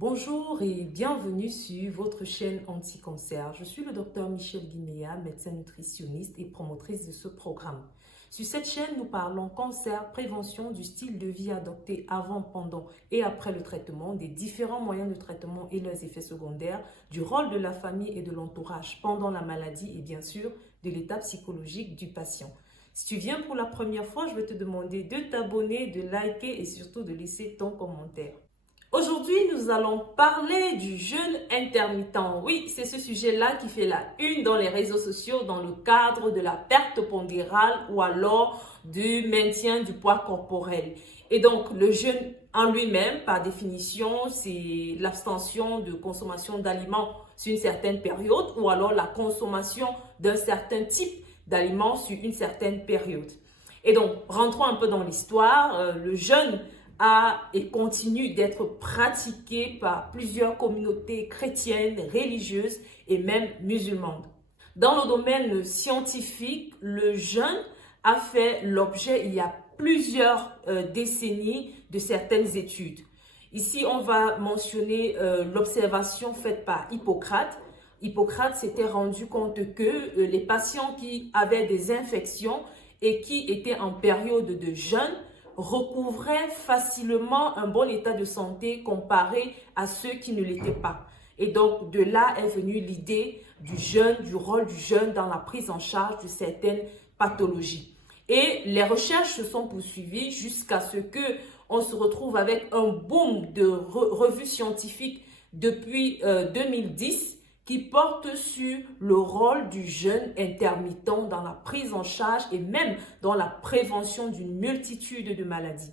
Bonjour et bienvenue sur votre chaîne Anti-Cancer. Je suis le docteur Michel Guiméa, médecin nutritionniste et promotrice de ce programme. Sur cette chaîne, nous parlons cancer, prévention, du style de vie adopté avant, pendant et après le traitement, des différents moyens de traitement et leurs effets secondaires, du rôle de la famille et de l'entourage pendant la maladie et bien sûr de l'état psychologique du patient. Si tu viens pour la première fois, je vais te demander de t'abonner, de liker et surtout de laisser ton commentaire. Aujourd'hui, nous allons parler du jeûne intermittent. Oui, c'est ce sujet-là qui fait la une dans les réseaux sociaux dans le cadre de la perte pondérale ou alors du maintien du poids corporel. Et donc, le jeûne en lui-même, par définition, c'est l'abstention de consommation d'aliments sur une certaine période ou alors la consommation d'un certain type d'aliments sur une certaine période. Et donc, rentrons un peu dans l'histoire. Le jeûne a et continue d'être pratiqué par plusieurs communautés chrétiennes, religieuses et même musulmanes. Dans le domaine scientifique, le jeûne a fait l'objet il y a plusieurs décennies de certaines études. Ici, on va mentionner l'observation faite par Hippocrate. Hippocrate s'était rendu compte que les patients qui avaient des infections et qui étaient en période de jeûne recouvraient facilement un bon état de santé comparé à ceux qui ne l'étaient pas. Et donc, de là est venue l'idée du jeûne, du rôle du jeûne dans la prise en charge de certaines pathologies. Et les recherches se sont poursuivies jusqu'à ce qu'on se retrouve avec un boom de revues scientifiques depuis 2010 qui porte sur le rôle du jeûne intermittent dans la prise en charge et même dans la prévention d'une multitude de maladies.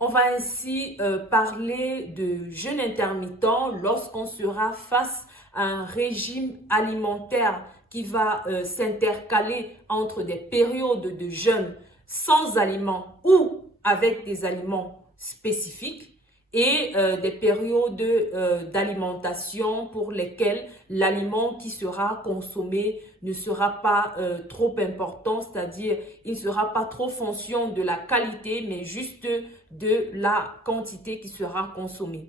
On va ainsi parler de jeûne intermittent lorsqu'on sera face à un régime alimentaire qui va s'intercaler entre des périodes de jeûne sans aliments ou avec des aliments spécifiques et des périodes d'alimentation pour lesquelles l'aliment qui sera consommé ne sera pas trop important, c'est-à-dire il ne sera pas trop fonction de la qualité, mais juste de la quantité qui sera consommée.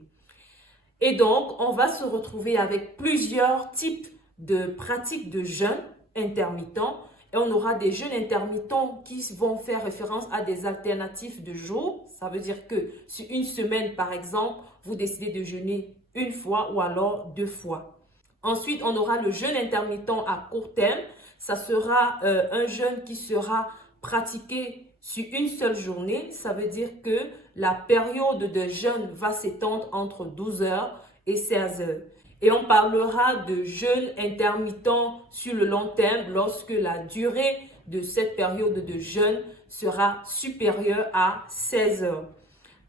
Et donc, on va se retrouver avec plusieurs types de pratiques de jeûne intermittent. Et on aura des jeûnes intermittents qui vont faire référence à des alternatives de jours. Ça veut dire que sur une semaine, par exemple, vous décidez de jeûner une fois ou alors 2 fois. Ensuite, on aura le jeûne intermittent à court terme. Ça sera un jeûne qui sera pratiqué sur une seule journée. Ça veut dire que la période de jeûne va s'étendre entre 12 heures et 16 heures. Et on parlera de jeûne intermittent sur le long terme lorsque la durée de cette période de jeûne sera supérieure à 16 heures.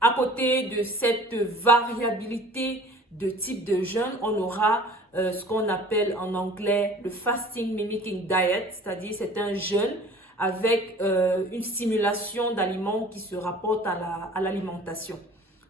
À côté de cette variabilité de type de jeûne, on aura ce qu'on appelle en anglais le fasting mimicking diet, c'est-à-dire c'est un jeûne avec une stimulation d'aliments qui se rapporte à l'alimentation.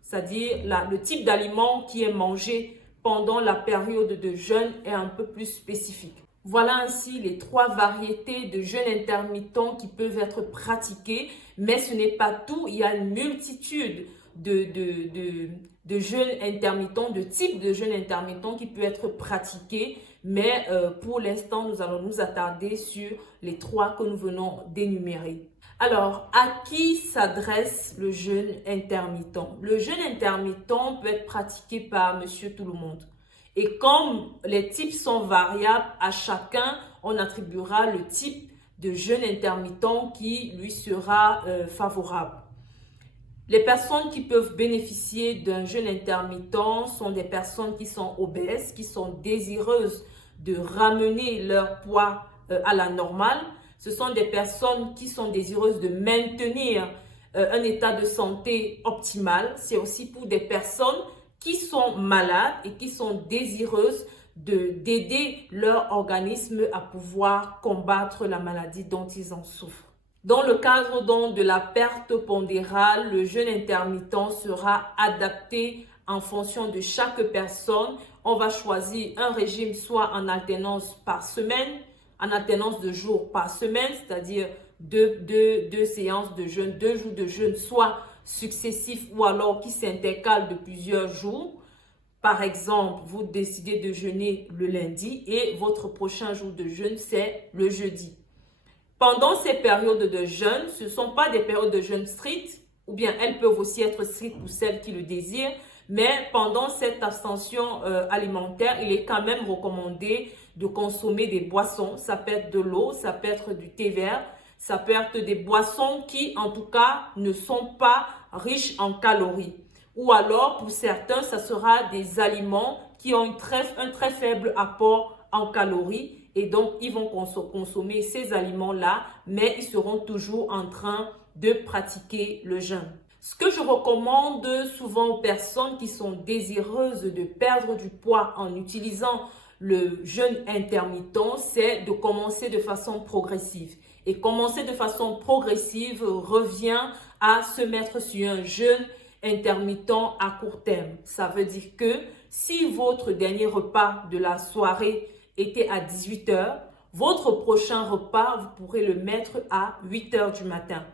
C'est-à-dire le type d'aliment qui est mangé pendant la période de jeûne est un peu plus spécifique. Voilà ainsi les 3 variétés de jeûne intermittent qui peuvent être pratiquées, mais ce n'est pas tout. Il y a une multitude de jeûne intermittent, de types de jeûne intermittent qui peut être pratiqué, mais pour l'instant, nous allons nous attarder sur les 3 que nous venons d'énumérer. Alors, à qui s'adresse le jeûne intermittent? Le jeûne intermittent peut être pratiqué par monsieur tout le monde. Et comme les types sont variables, à chacun, on attribuera le type de jeûne intermittent qui lui sera favorable. Les personnes qui peuvent bénéficier d'un jeûne intermittent sont des personnes qui sont obèses, qui sont désireuses de ramener leur poids à la normale. Ce sont des personnes qui sont désireuses de maintenir un état de santé optimal. C'est aussi pour des personnes qui sont malades et qui sont désireuses d'aider leur organisme à pouvoir combattre la maladie dont ils en souffrent. Dans le cadre donc de la perte pondérale, le jeûne intermittent sera adapté en fonction de chaque personne. On va choisir un régime soit en alternance par semaine, en alternance de jours par semaine, c'est-à-dire deux séances de jeûne, 2 jours de jeûne, soit successifs ou alors qui s'intercalent de plusieurs jours. Par exemple, vous décidez de jeûner le lundi et votre prochain jour de jeûne, c'est le jeudi. Pendant ces périodes de jeûne, ce ne sont pas des périodes de jeûne strictes, ou bien elles peuvent aussi être strictes pour celles qui le désirent, mais pendant cette abstention alimentaire, il est quand même recommandé de consommer des boissons. Ça peut être de l'eau, ça peut être du thé vert, ça peut être des boissons qui, en tout cas, ne sont pas riches en calories. Ou alors, pour certains, ça sera des aliments qui ont un très faible apport en calories. Et donc, ils vont consommer ces aliments-là, mais ils seront toujours en train de pratiquer le jeûne. Ce que je recommande souvent aux personnes qui sont désireuses de perdre du poids en utilisant le jeûne intermittent, c'est de commencer de façon progressive. Et commencer de façon progressive revient à se mettre sur un jeûne intermittent à court terme. Ça veut dire que si votre dernier repas de la soirée était à 18 h, votre prochain repas, vous pourrez le mettre à 8 h du matin.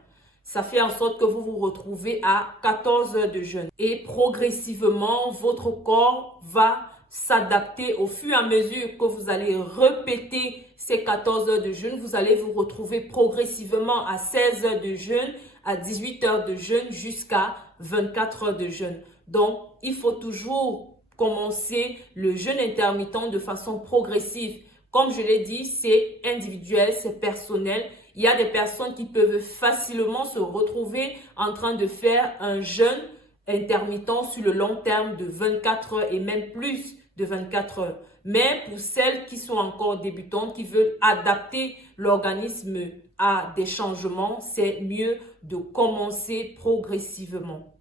Ça fait en sorte que vous vous retrouvez à 14 heures de jeûne. Et progressivement, votre corps va s'adapter au fur et à mesure que vous allez répéter ces 14 heures de jeûne. Vous allez vous retrouver progressivement à 16 heures de jeûne, à 18 heures de jeûne, jusqu'à 24 heures de jeûne. Donc, il faut toujours commencer le jeûne intermittent de façon progressive. Comme je l'ai dit, c'est individuel, c'est personnel. Il y a des personnes qui peuvent facilement se retrouver en train de faire un jeûne intermittent sur le long terme de 24 heures et même plus de 24 heures. Mais pour celles qui sont encore débutantes, qui veulent adapter l'organisme à des changements, c'est mieux de commencer progressivement.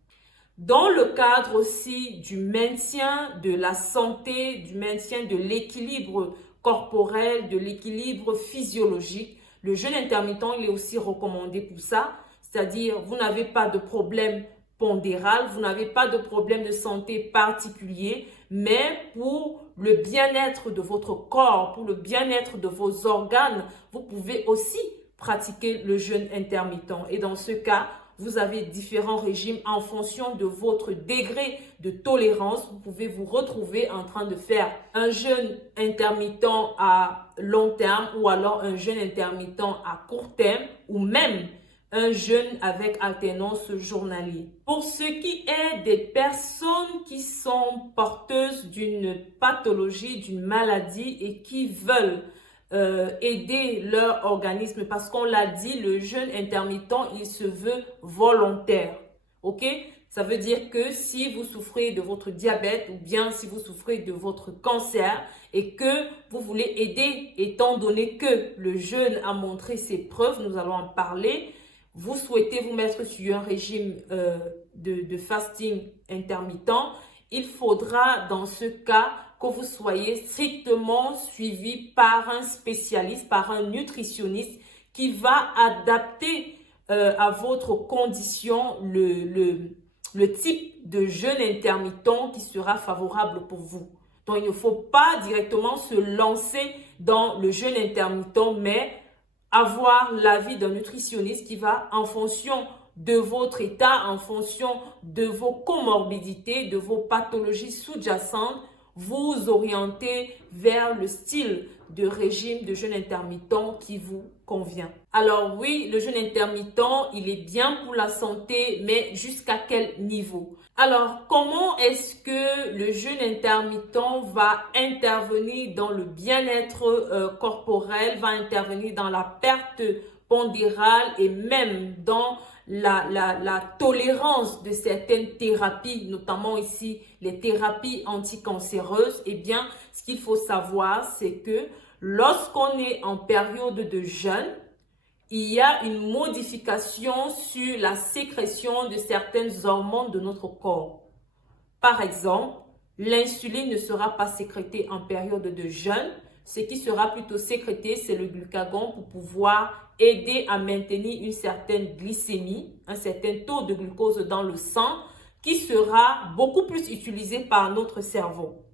Dans le cadre aussi du maintien de la santé, du maintien de l'équilibre corporel, de l'équilibre physiologique, le jeûne intermittent, il est aussi recommandé pour ça. C'est-à-dire, vous n'avez pas de problème pondéral, vous n'avez pas de problème de santé particulier, mais pour le bien-être de votre corps, pour le bien-être de vos organes, vous pouvez aussi pratiquer le jeûne intermittent. Et dans ce cas, vous avez différents régimes en fonction de votre degré de tolérance. Vous pouvez vous retrouver en train de faire un jeûne intermittent à long terme ou alors un jeûne intermittent à court terme ou même un jeûne avec alternance journalier. Pour ce qui est des personnes qui sont porteuses d'une pathologie, d'une maladie et qui veulent aider leur organisme, parce qu'on l'a dit, le jeûne intermittent, il se veut volontaire. Ok? Ça veut dire que si vous souffrez de votre diabète ou bien si vous souffrez de votre cancer et que vous voulez aider, étant donné que le jeûne a montré ses preuves, nous allons en parler, vous souhaitez vous mettre sur un régime de fasting intermittent, il faudra dans ce cas que vous soyez strictement suivi par un spécialiste, par un nutritionniste qui va adapter à votre condition le type de jeûne intermittent qui sera favorable pour vous. Donc, il ne faut pas directement se lancer dans le jeûne intermittent, mais avoir l'avis d'un nutritionniste qui va, en fonction de votre état, en fonction de vos comorbidités, de vos pathologies sous-jacentes, vous orienter vers le style de régime de jeûne intermittent qui vous convient. Alors oui, le jeûne intermittent, il est bien pour la santé, mais jusqu'à quel niveau? Alors, comment est-ce que le jeûne intermittent va intervenir dans le bien-être corporel, va intervenir dans la perte pondérale et même dans la tolérance de certaines thérapies, notamment ici les thérapies anticancéreuses? Eh bien, ce qu'il faut savoir, c'est que lorsqu'on est en période de jeûne, il y a une modification sur la sécrétion de certaines hormones de notre corps. Par exemple, l'insuline ne sera pas sécrétée en période de jeûne. Ce qui sera plutôt sécrété, c'est le glucagon pour pouvoir aider à maintenir une certaine glycémie, un certain taux de glucose dans le sang qui sera beaucoup plus utilisé par notre cerveau.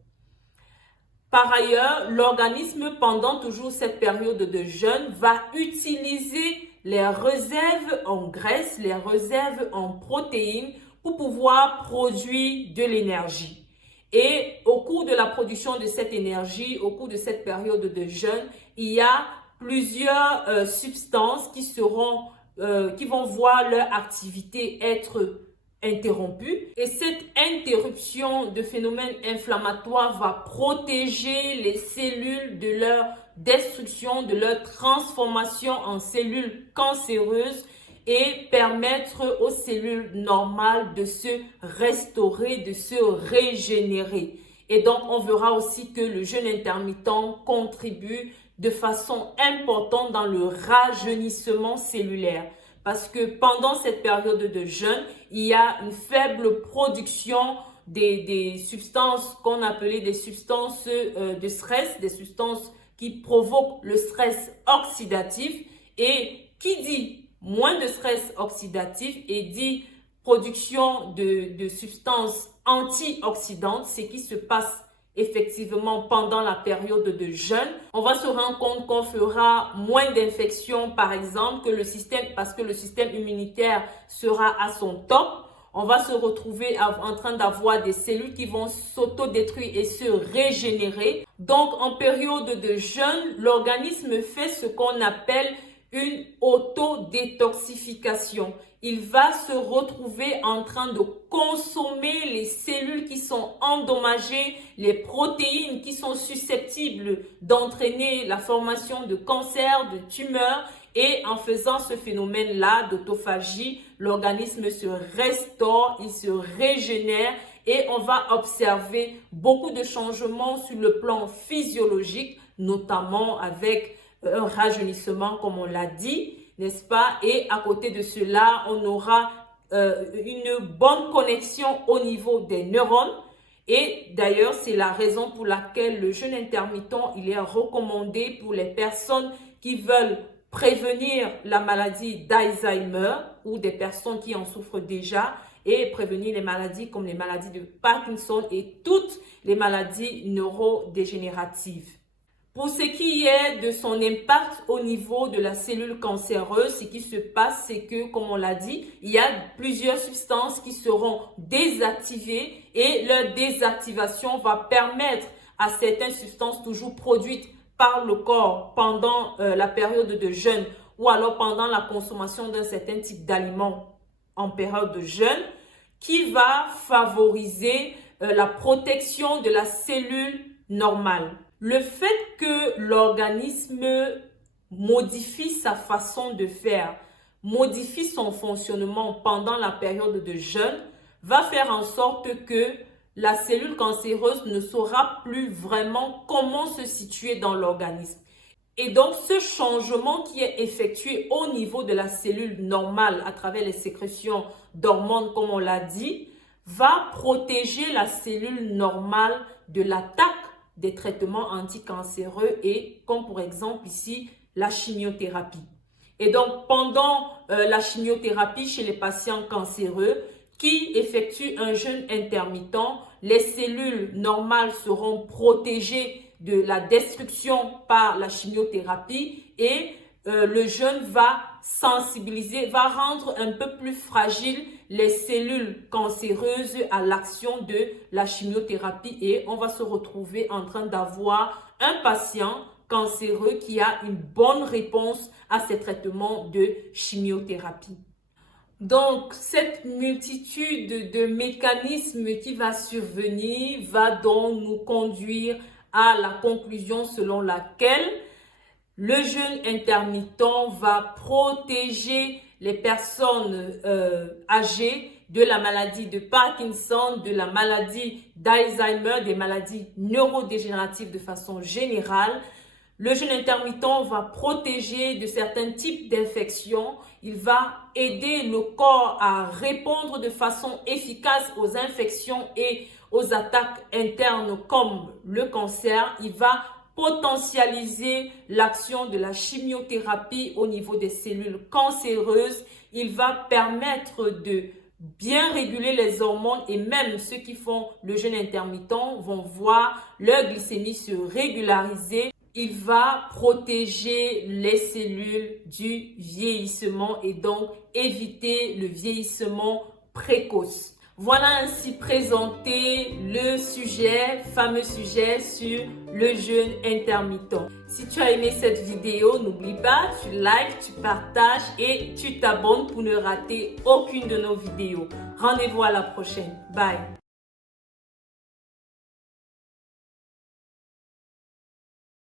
Par ailleurs, l'organisme, pendant toujours cette période de jeûne, va utiliser les réserves en graisse, les réserves en protéines pour pouvoir produire de l'énergie. Et au production de cette énergie au cours de cette période de jeûne, il y a plusieurs substances qui vont voir leur activité être interrompue. Et cette interruption de phénomènes inflammatoires va protéger les cellules de leur destruction, de leur transformation en cellules cancéreuses et permettre aux cellules normales de se restaurer, de se régénérer. Et donc, on verra aussi que le jeûne intermittent contribue de façon importante dans le rajeunissement cellulaire. Parce que pendant cette période de jeûne, il y a une faible production des substances qu'on appelait des substances de stress, des substances qui provoquent le stress oxydatif. Et qui dit moins de stress oxydatif et dit production de substances antioxydantes, ce qui se passe effectivement pendant la période de jeûne. On va se rendre compte qu'on fera moins d'infections par exemple parce que le système immunitaire sera à son top. On va se retrouver en train d'avoir des cellules qui vont s'autodétruire et se régénérer. Donc en période de jeûne, l'organisme fait ce qu'on appelle une autodétoxification. Il va se retrouver en train de consommer les cellules qui sont endommagées, les protéines qui sont susceptibles d'entraîner la formation de cancers, de tumeurs. Et en faisant ce phénomène-là d'autophagie, l'organisme se restaure, il se régénère et on va observer beaucoup de changements sur le plan physiologique, notamment avec un rajeunissement comme on l'a dit, n'est-ce pas? Et à côté de cela, on aura une bonne connexion au niveau des neurones. Et d'ailleurs, c'est la raison pour laquelle le jeûne intermittent, il est recommandé pour les personnes qui veulent prévenir la maladie d'Alzheimer ou des personnes qui en souffrent déjà et prévenir les maladies comme les maladies de Parkinson et toutes les maladies neurodégénératives. Pour ce qui est de son impact au niveau de la cellule cancéreuse, ce qui se passe, c'est que, comme on l'a dit, il y a plusieurs substances qui seront désactivées et leur désactivation va permettre à certaines substances toujours produites par le corps pendant la période de jeûne ou alors pendant la consommation d'un certain type d'aliments en période de jeûne, qui va favoriser la protection de la cellule normale. Le fait que l'organisme modifie sa façon de faire, modifie son fonctionnement pendant la période de jeûne, va faire en sorte que la cellule cancéreuse ne saura plus vraiment comment se situer dans l'organisme. Et donc, ce changement qui est effectué au niveau de la cellule normale à travers les sécrétions d'hormones, comme on l'a dit, va protéger la cellule normale de l'attaque des traitements anticancéreux et comme pour exemple ici la chimiothérapie. Et donc pendant la chimiothérapie chez les patients cancéreux qui effectuent un jeûne intermittent, les cellules normales seront protégées de la destruction par la chimiothérapie et le jeûne va sensibiliser, va rendre un peu plus fragile les cellules cancéreuses à l'action de la chimiothérapie et on va se retrouver en train d'avoir un patient cancéreux qui a une bonne réponse à ces traitements de chimiothérapie. Donc, cette multitude de mécanismes qui va survenir va donc nous conduire à la conclusion selon laquelle le jeûne intermittent va protéger les personnes âgées de la maladie de Parkinson, de la maladie d'Alzheimer, des maladies neurodégénératives de façon générale. Le jeûne intermittent va protéger de certains types d'infections. Il va aider le corps à répondre de façon efficace aux infections et aux attaques internes comme le cancer. Il va potentialiser l'action de la chimiothérapie au niveau des cellules cancéreuses. Il va permettre de bien réguler les hormones et même ceux qui font le jeûne intermittent vont voir leur glycémie se régulariser. Il va protéger les cellules du vieillissement et donc éviter le vieillissement précoce. Voilà ainsi présenté le fameux sujet sur le jeûne intermittent. Si tu as aimé cette vidéo, n'oublie pas, tu likes, tu partages et tu t'abonnes pour ne rater aucune de nos vidéos. Rendez-vous à la prochaine. Bye.